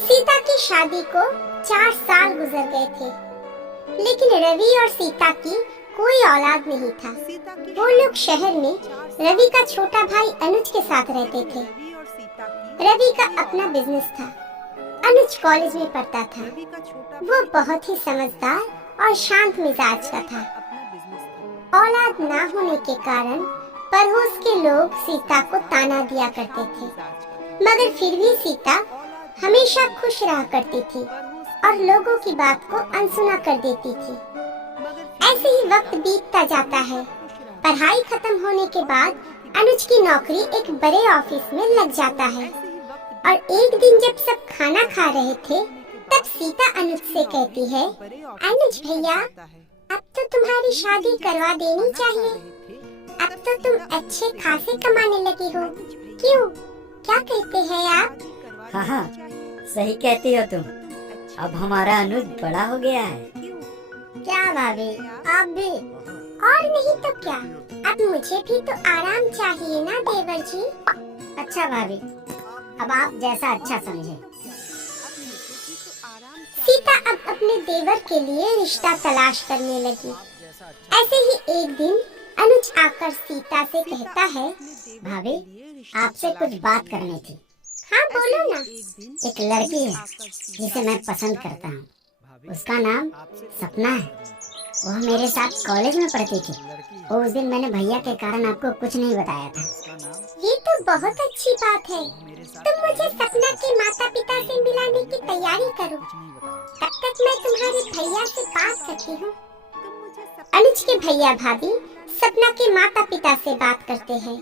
सीता की शादी को 4 साल गुजर गए थे, लेकिन रवि और सीता की कोई औलाद नहीं था। वो लोग शहर में रवि का छोटा भाई अनुज के साथ रहते थे। रवि का अपना बिजनेस था। अनुज कॉलेज में पढ़ता था। वो बहुत ही समझदार और शांत मिजाज का था। औलाद ना होने के कारण पड़ोस के लोग सीता को ताना दिया करते थे, मगर फिर भी सीता हमेशा खुश रहा करती थी और लोगों की बात को अनसुना कर देती थी। ऐसे ही वक्त बीतता जाता है। पढ़ाई खत्म होने के बाद अनुज की नौकरी एक बड़े ऑफिस में लग जाता है और एक दिन जब सब खाना खा रहे थे, तब सीता अनुज से कहती है, अनुज भैया, अब तो तुम्हारी शादी करवा देनी चाहिए। अब तो तुम अच्छे खासे कमाने लगे हो। क्यों, क्या कहते हैं आप? हाँ हाँ, सही कहती हो तुम। अब हमारा अनुज बड़ा हो गया है। क्या भाभी, आप भी? और नहीं तो क्या, अब मुझे भी तो आराम चाहिए ना देवर जी। अच्छा भाभी, अब आप जैसा अच्छा समझे। सीता अब अपने देवर के लिए रिश्ता तलाश करने लगी। ऐसे ही एक दिन अनुज आकर सीता से कहता है, भाभी, आपसे कुछ बात करनी थी। हाँ बोलो ना। एक लड़की है जिसे मैं पसंद करता हूँ। उसका नाम सपना है। वह मेरे साथ कॉलेज में पढ़ती थी। और उस दिन मैंने भैया के कारण आपको कुछ नहीं बताया था। ये तो बहुत अच्छी बात है। तुम मुझे सपना के माता पिता से मिलाने की तैयारी करो। तब तक मैं तुम्हारे भैया से बात करती हूँ। अनुज के भैया भाभी सपना के माता पिता से बात करते हैं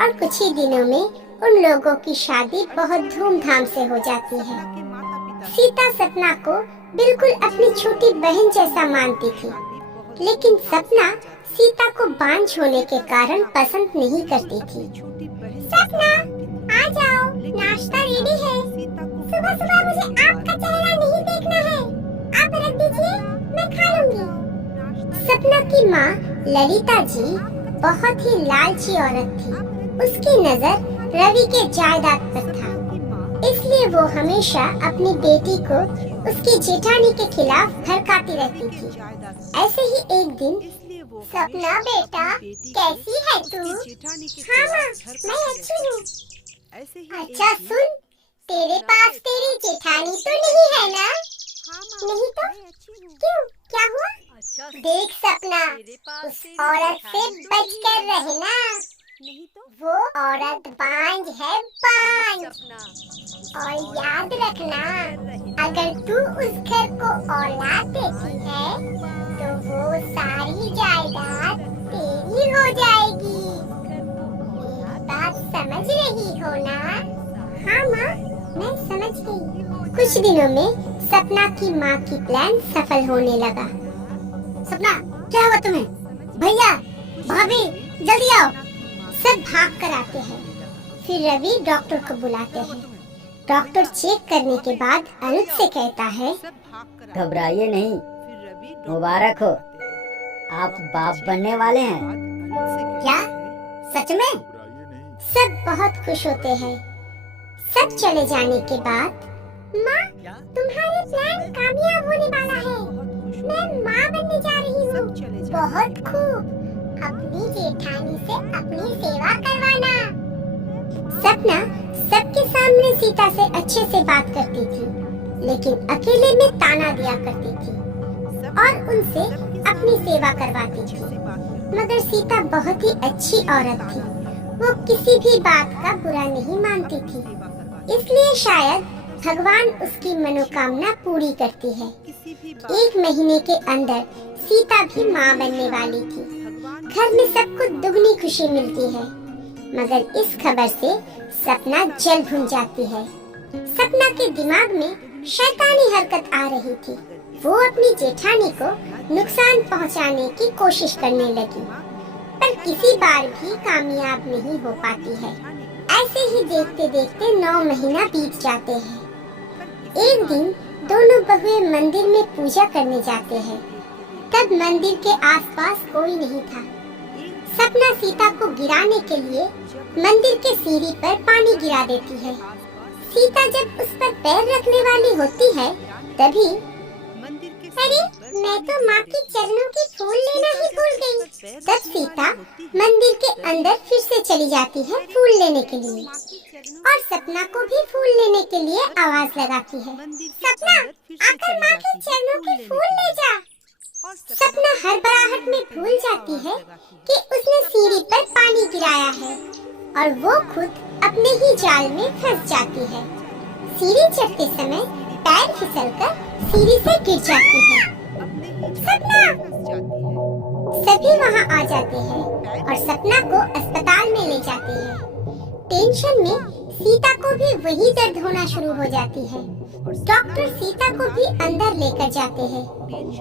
और कुछ ही दिनों में उन लोगों की शादी बहुत धूमधाम से हो जाती है। सीता सपना को बिल्कुल अपनी छोटी बहन जैसा मानती थी, लेकिन सपना सीता को बांझ होने के कारण पसंद नहीं करती थी। सपना, आ जाओ, नाश्ता रेडी है। सुबह सुबह मुझे आपका चेहरा नहीं देखना है। आप रख दीजिए, मैं खा लूंगी। सपना की माँ ललिता जी बहुत ही लालची औरत थी। उसकी नजर रवि के जायदाद पर था, इसलिए वो हमेशा अपनी बेटी को उसकी जेठानी के खिलाफ भड़काती रहती थी। ऐसे ही एक दिन, सपना बेटा, कैसी है तू? हाँ माँ, मैं अच्छी हूँ। अच्छा सुन, तेरे पास तेरी जेठानी तो नहीं है ना? नहीं तो क्यों, क्या हुआ? देख सपना, उस औरत से बचकर रहना। वो औरत बांझ है, बांझ। और याद रखना, अगर तू उस घर को औलाद देती है, तो वो सारी जायदाद तेरी हो जाएगी। ये बात समझ रही हो ना? हाँ माँ, मैं समझ गई। कुछ दिनों में सपना की माँ की प्लान सफल होने लगा। सपना, क्या हुआ तुम्हें? भैया, भाभी, जल्दी आओ। सब भाग कर आते हैं। फिर रवि डॉक्टर को बुलाते हैं। डॉक्टर चेक करने के बाद अनुज से कहता है, घबराइए नहीं, मुबारक हो, आप बाप बनने वाले हैं। क्या सच में? सब बहुत खुश होते हैं। सब चले जाने के बाद, माँ, तुम्हारे प्लान कामयाब होने वाला है। मैं माँ बनने जा रही हूँ। बहुत खूब, अपनी जेठानी से अपनी सेवा करवाना। सपना सबके सामने सीता से अच्छे से बात करती थी, लेकिन अकेले में ताना दिया करती थी और उनसे अपनी सेवा करवाती थी। मगर सीता बहुत ही अच्छी औरत थी। वो किसी भी बात का बुरा नहीं मानती थी, इसलिए शायद भगवान उसकी मनोकामना पूरी करती है। 1 महीने के अंदर सीता भी माँ बनने वाली थी। घर में सबको दुगनी खुशी मिलती है, मगर इस खबर से सपना जल भुन जाती है। सपना के दिमाग में शैतानी हरकत आ रही थी। वो अपनी जेठानी को नुकसान पहुंचाने की कोशिश करने लगी, पर किसी बार भी कामयाब नहीं हो पाती है। ऐसे ही देखते देखते 9 महीना बीत जाते हैं। एक दिन दोनों बहुएं मंदिर में पूजा करने जाते हैं। तब मंदिर के आसपास कोई नहीं था। सपना सीता को गिराने के लिए मंदिर के सीढ़ी पर पानी गिरा देती है। सीता जब उस पर पैर रखने वाली होती है तभी अरे मैं तो माँ के चरणों के फूल लेना ही भूल गई। तब सीता मंदिर के अंदर फिर से चली जाती है फूल लेने के लिए और सपना को भी फूल लेने के लिए आवाज लगाती है, सपना आकर माँ के चरणों के फूल ले जा। सपना हड़बड़ाहट में भूल जाती है कि उसने सीढ़ी पर पानी गिराया है और वो खुद अपने ही जाल में फंस जाती है। सीढ़ी चढ़ते समय पैर फिसलकर सीढ़ी से गिर जाती है। सपना! सभी वहाँ आ जाते हैं और सपना को अस्पताल में ले जाते हैं। टेंशन में सीता को भी वही दर्द होना शुरू हो जाती है। डॉक्टर सीता को भी अंदर लेकर जाते हैं।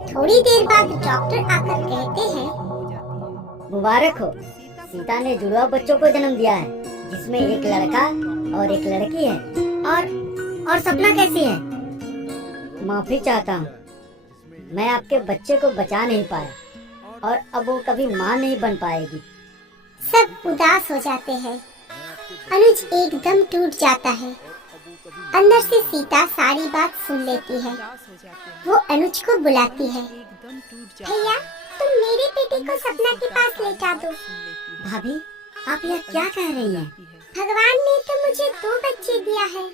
थोड़ी देर बाद डॉक्टर आकर कहते हैं, मुबारक हो, सीता ने जुड़वा बच्चों को जन्म दिया है जिसमें एक लड़का और एक लड़की है। और सपना कैसी है? माफी चाहता हूँ, मैं आपके बच्चे को बचा नहीं पाया और अब वो कभी माँ नहीं बन पाएगी। सब उदास हो जाते हैं। अनुज एकदम टूट जाता है। अंदर से सीता सारी बात सुन लेती है। वो अनुज को बुलाती है, भैया तुम मेरे बेटे को सपना के पास लेटा दो। भाभी आप यह क्या कह रही हैं? भगवान ने तो मुझे 2 बच्चे दिया है।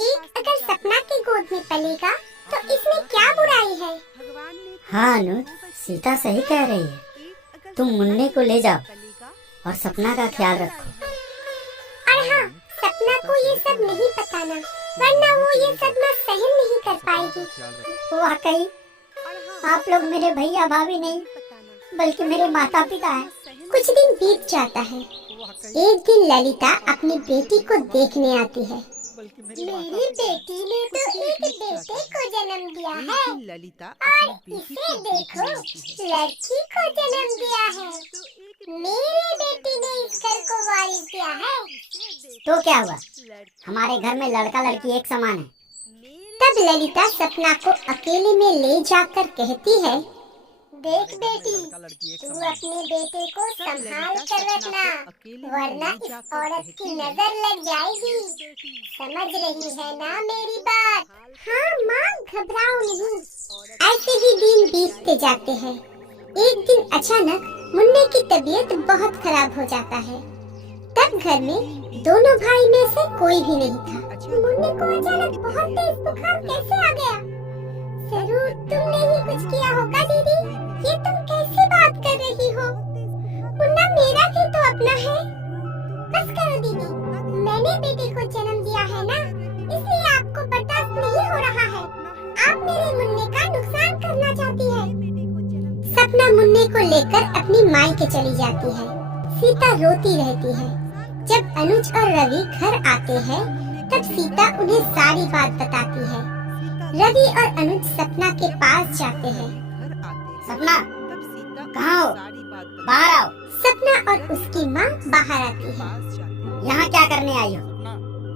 एक अगर सपना की गोद में पलेगा तो इसमें क्या बुराई है? हाँ अनुज, सीता सही कह रही है। तुम मुन्ने को ले जाओ और सपना का ख्याल रखो। और हाँ, सपना को ये सब नहीं बताना, वरना वो ये सदमा सहन नहीं कर पाएगी। वाकई आप लोग मेरे भैया भाभी नहीं बल्कि मेरे माता पिता हैं। कुछ दिन बीत जाता है। एक दिन ललिता अपनी बेटी को देखने आती है। मेरी बेटी ने तो एक बेटे को जन्म दिया है और इसे देखो, लड़की को जन्म दिया है। मेरी बेटी ने इस घर को वारिस दिया है। तो क्या हुआ, हमारे घर में लड़का लड़की एक समान है। तब ललिता सपना को अकेले में ले जाकर कहती है, देख बेटी, तू अपने बेटे को संभाल कर रखना, वरना इस औरत की नजर लग जाएगी। समझ रही है ना मेरी बात? हाँ माँ, घबराओ नहीं। ऐसे ही दिन बीतते जाते हैं। एक दिन अचानक मुन्ने की तबीयत बहुत खराब हो जाता है। तब घर में दोनों भाई में से कोई भी नहीं था। मुन्ने को अचानक बहुत तेज बुखार कैसे आ गया? जरूर तुमने ही कुछ किया होगा दीदी। ये तुम कैसी बात कर रही हो? मुन्ना मेरा भी तो अपना है। बस करो दीदी, मैंने बेटे को जन्म दिया है ना, इसलिए आपको बर्दाश्त नहीं हो रहा है। आप मेरे मुन्ने का नुकसान करना चाहती है। सपना मुन्ने को लेकर अपनी माई के चली जाती है। सीता रोती रहती है। जब अनुज और रवि घर आते हैं तब सीता उन्हें सारी बात बताती है। रवि और अनुज सपना के पास जाते हैं। सपना कहाँ हो? बाहर आओ। सपना और उसकी माँ बाहर आती है। यहाँ क्या करने आई हो?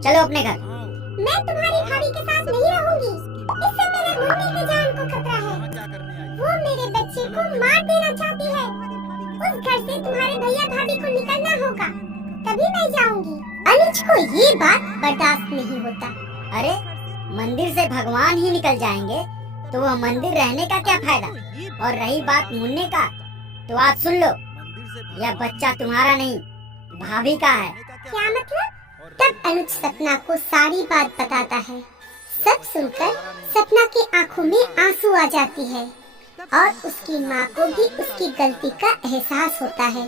चलो अपने घर। मैं तुम्हारी भाभी के साथ नहीं रहूंगी। इससे मेरे मुन्ने की जान को खतरा है। वो मेरे बच्चे को मार देना चाहती है। उस घर से तुम्हारे भैया भाभी को निकलना होगा, तभी मैं जाऊंगी। अनुज को ये बात बर्दाश्त नहीं होता। अरे मंदिर से भगवान ही निकल जाएंगे तो वह मंदिर रहने का क्या फायदा? और रही बात मुन्ने का, तो आप सुन लो, यह बच्चा तुम्हारा नहीं भाभी का है। क्या मतलब? तब अनुज सपना को सारी बात बताता है। सब सुनकर सपना की आंखों में आंसू आ जाती है और उसकी माँ को भी उसकी गलती का एहसास होता है।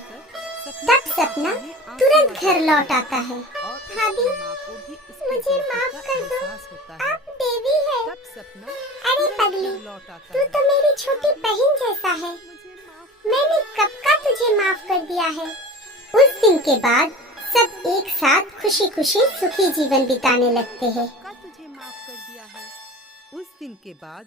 तब सपना तुरंत घर लौट आता है। भाभी, मुझे माफ कर दो, आप देवी है। अरे पगली, तू तो मेरी छोटी बहन जैसा है। मैंने कब का तुझे माफ कर दिया है। उस दिन के बाद सब एक साथ खुशी खुशी सुखी जीवन बिताने लगते हैं। उस दिन के बाद